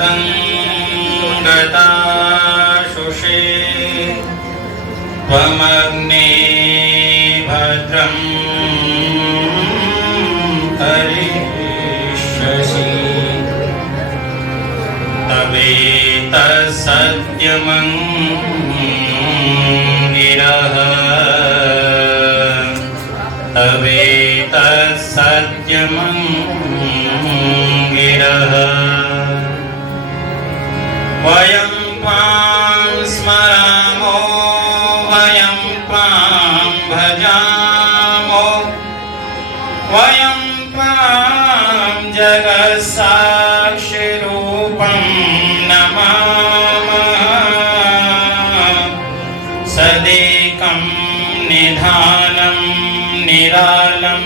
ततङ्गताशुषे त्वमग्ने भद्रं करिष्यसि तवेतसत्यमङ्गिरः तवेतसत्यमङ्गिरः वयं त्वां स्मरामो वयं त्वां भजामो वयं त्वां जगत्साक्षिरूपं नमामः सदेकं निधानं निरालम्बमीशं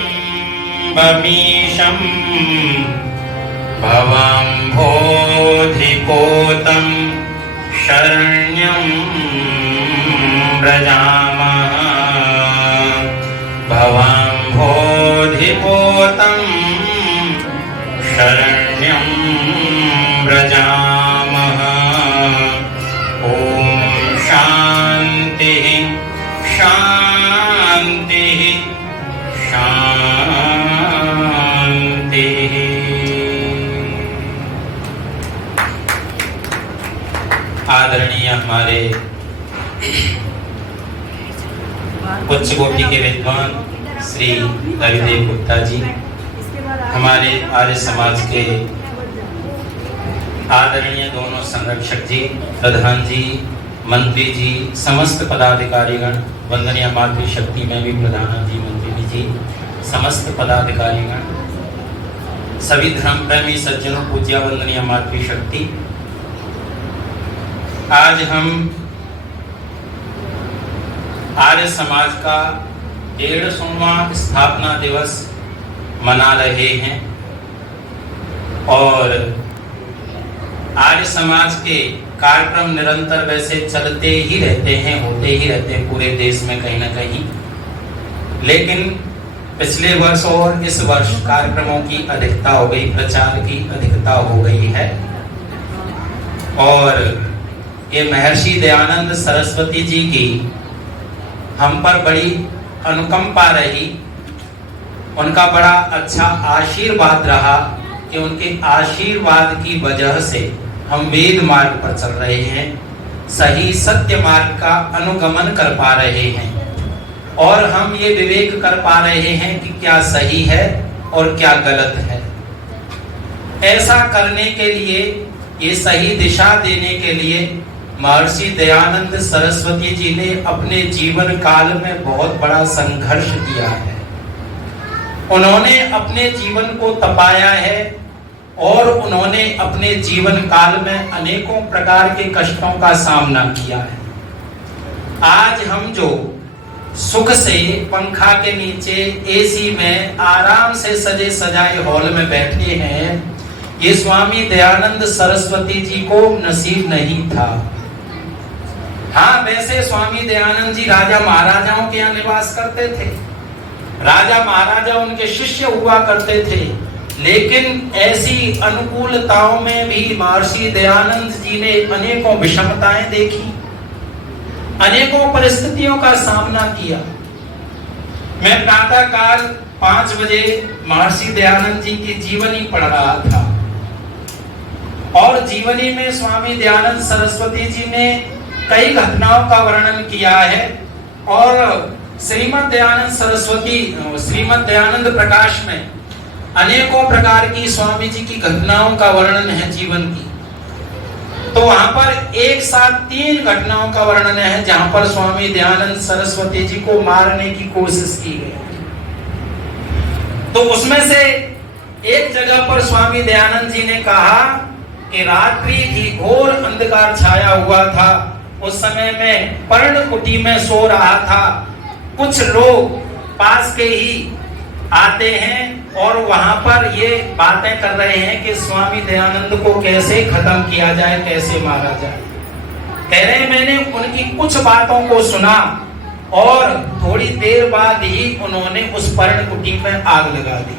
भवम्भोधिपोतं शरण्यं व्रजामः भवम्भोधिपोतं शरण्यं व्रजामः। ॐ शान्तिः शान्तिः शान्तिः। आदरणीय हमारे उच्च कोटि के विद्वान श्री रविदेव गुप्ता जी, हमारे आर्य समाज के आदरणीय दोनों संरक्षक जी, प्रधान जी, मंत्री जी, समस्त पदाधिकारीगण, वंदनीय मातृशक्ति में भी प्रधान जी, मंत्री जी, समस्त पदाधिकारीगण, सभी धर्म प्रेमी सज्जनों, पूज्य वंदनीय मातृशक्ति। आज हम आर्य समाज का 150वां स्थापना दिवस मना रहे हैं और आर्य समाज के कार्यक्रम निरंतर वैसे चलते ही रहते हैं, होते ही रहते हैं पूरे देश में कहीं ना कहीं, लेकिन पिछले वर्ष और इस वर्ष कार्यक्रमों की अधिकता हो गई, प्रचार की अधिकता हो गई है और ये महर्षि दयानंद सरस्वती जी की हम पर बड़ी अनुकंपा रही, उनका बड़ा अच्छा आशीर्वाद रहा कि उनके आशीर्वाद की वजह से हम वेद मार्ग पर चल रहे हैं, सही सत्य मार्ग का अनुगमन कर पा रहे हैं और हम ये विवेक कर पा रहे हैं कि क्या सही है और क्या गलत है। ऐसा करने के लिए, ये सही दिशा देने के लिए महर्षि दयानंद सरस्वती जी ने अपने जीवन काल में बहुत बड़ा संघर्ष किया है। उन्होंने अपने जीवन को तपाया है और उन्होंने अपने जीवन काल में अनेकों प्रकार के कष्टों का सामना किया है। आज हम जो सुख से पंखा के नीचे एसी में आराम से सजे सजाए हॉल में बैठे हैं, ये स्वामी दयानंद सरस्वती जी को नसीब नहीं था। हाँ, वैसे स्वामी दयानंद जी राजा महाराजाओं के यहाँ निवास करते थे, राजा महाराजा उनके शिष्य हुआ करते थे, लेकिन ऐसी अनुकूलताओं में भी महर्षि दयानंद जी ने अनेकों विषमताएं देखी, अनेकों परिस्थितियों का सामना किया। मैं प्रातःकाल 5 बजे महर्षि दयानंद जी की जीवनी पढ़ रहा था और जीवनी में स्वामी दयानंद सरस्वती जी ने कई घटनाओं का वर्णन किया है और श्रीमद् दयानंद प्रकाश में अनेकों प्रकार की स्वामी जी की घटनाओं का वर्णन है जीवन की। तो वहां पर एक साथ 3 घटनाओं का वर्णन है जहां पर स्वामी दयानंद सरस्वती जी को मारने की कोशिश की गई। तो उसमें से एक जगह पर स्वामी दयानंद जी ने कहा कि रात्रि की घोर अंधकार छाया हुआ था, उस समय में पर्णकुटी में सो रहा था। कुछ लोग पास के ही आते हैं और वहां पर ये बातें कर रहे हैं कि स्वामी दयानंद को कैसे खत्म किया जाए, कैसे मारा जाए। कह रहे हैं मैंने उनकी कुछ बातों को सुना और थोड़ी देर बाद ही उन्होंने उस पर्णकुटी में आग लगा दी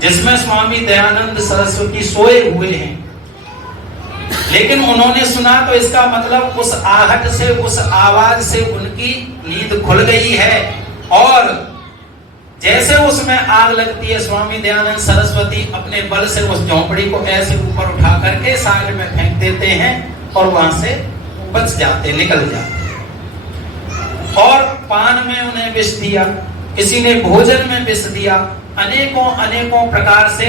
जिसमें स्वामी दयानंद सरस्वती सोए हुए हैं। लेकिन उन्होंने सुना तो इसका मतलब उस आहट से, उस आवाज से उनकी नींद खुल गई है। और जैसे उसमें आग लगती है, स्वामी दयानंद सरस्वती अपने बल से उस झोंपड़ी को ऐसे ऊपर उठा करके सागर में फेंक देते हैं और वहां से बच जाते, निकल जाते। और पान में उन्हें विष दिया, किसी ने भोजन में विष दिया, अनेकों अनेकों प्रकार से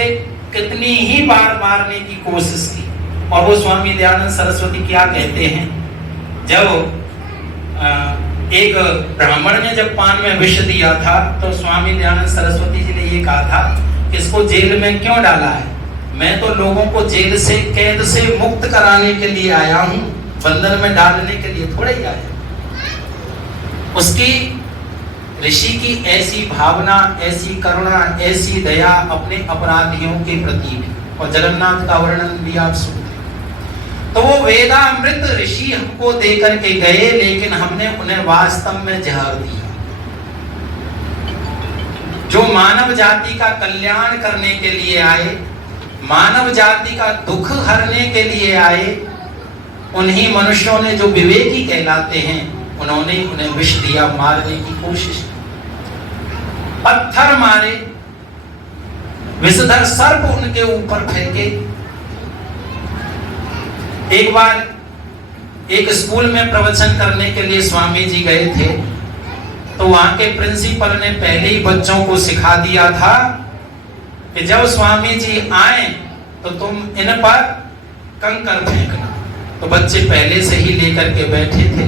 कितनी ही बार मारने की कोशिश की। और वो स्वामी दयानंद सरस्वती क्या कहते हैं, जब एक ब्राह्मण ने जब पान में विष दिया था तो स्वामी दयानंद सरस्वती जी ने ये कहा था कि इसको जेल में क्यों डाला है, मैं तो लोगों को जेल से, कैद से मुक्त कराने के लिए आया हूं, बंधन में डालने के लिए थोड़ा ही आया। उसकी ऋषि की ऐसी भावना, ऐसी करुणा, ऐसी दया अपने अपराधियों के प्रति। और जगन्नाथ का वर्णन भी आप सुनते। तो वो वेदामृत ऋषि हमको दे करके गए, लेकिन हमने उन्हें वास्तव में जहर दिया। जो मानव जाति का कल्याण करने के लिए आए, मानव जाति का दुख हरने के लिए आए, उन्हीं मनुष्यों ने, जो विवेकी कहलाते हैं, उन्होंने उन्हें विष दिया, मारने की कोशिश की। पत्थर मारे, विषधर सर्प उनके ऊपर फेंके। एक बार एक स्कूल में प्रवचन करने के लिए स्वामी जी गए थे, तो वहां के प्रिंसिपल ने पहले ही बच्चों को सिखा दिया था कि जब स्वामी जी आए तो तुम इन पर कंकर फेंकना। तो बच्चे पहले से ही लेकर के बैठे थे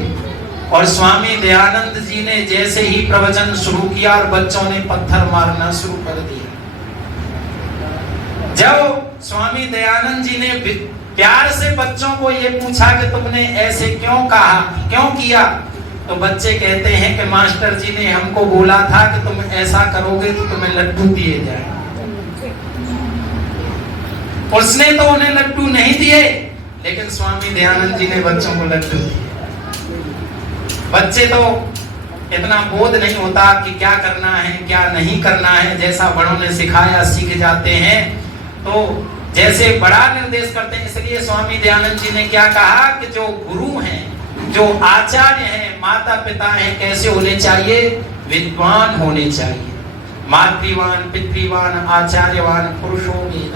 और स्वामी दयानंद जी ने जैसे ही प्रवचन शुरू किया और बच्चों ने पत्थर मारना शुरू कर दिया। जब स्वामी दयानंद जी ने प्यार से बच्चों को ये पूछा कि तुमने ऐसे क्यों कहा, क्यों किया, तो बच्चे कहते हैं कि मास्टर जी ने हमको बोला था कि तुम ऐसा करोगे तो तुम्हें लड्डू दिए जाएंगे। उसने तो उन्हें लड्डू नहीं दिए, लेकिन स्वामी दयानंद जी ने बच्चों को लड्डू दिए। बच्चे तो इतना बोध नहीं होता कि क्या करना है क्या नहीं करना है, जैसा बड़ों ने सिखाया सीख जाते हैं। तो जैसे बड़ा निर्देश करते हैं, इसलिए स्वामी दयानंद जी ने क्या कहा कि जो गुरु हैं, जो आचार्य हैं, माता पिता हैं, कैसे होने चाहिए, विद्वान होने चाहिए। मातृवान, पितृवान, आचार्यवान पुरुषों वेद।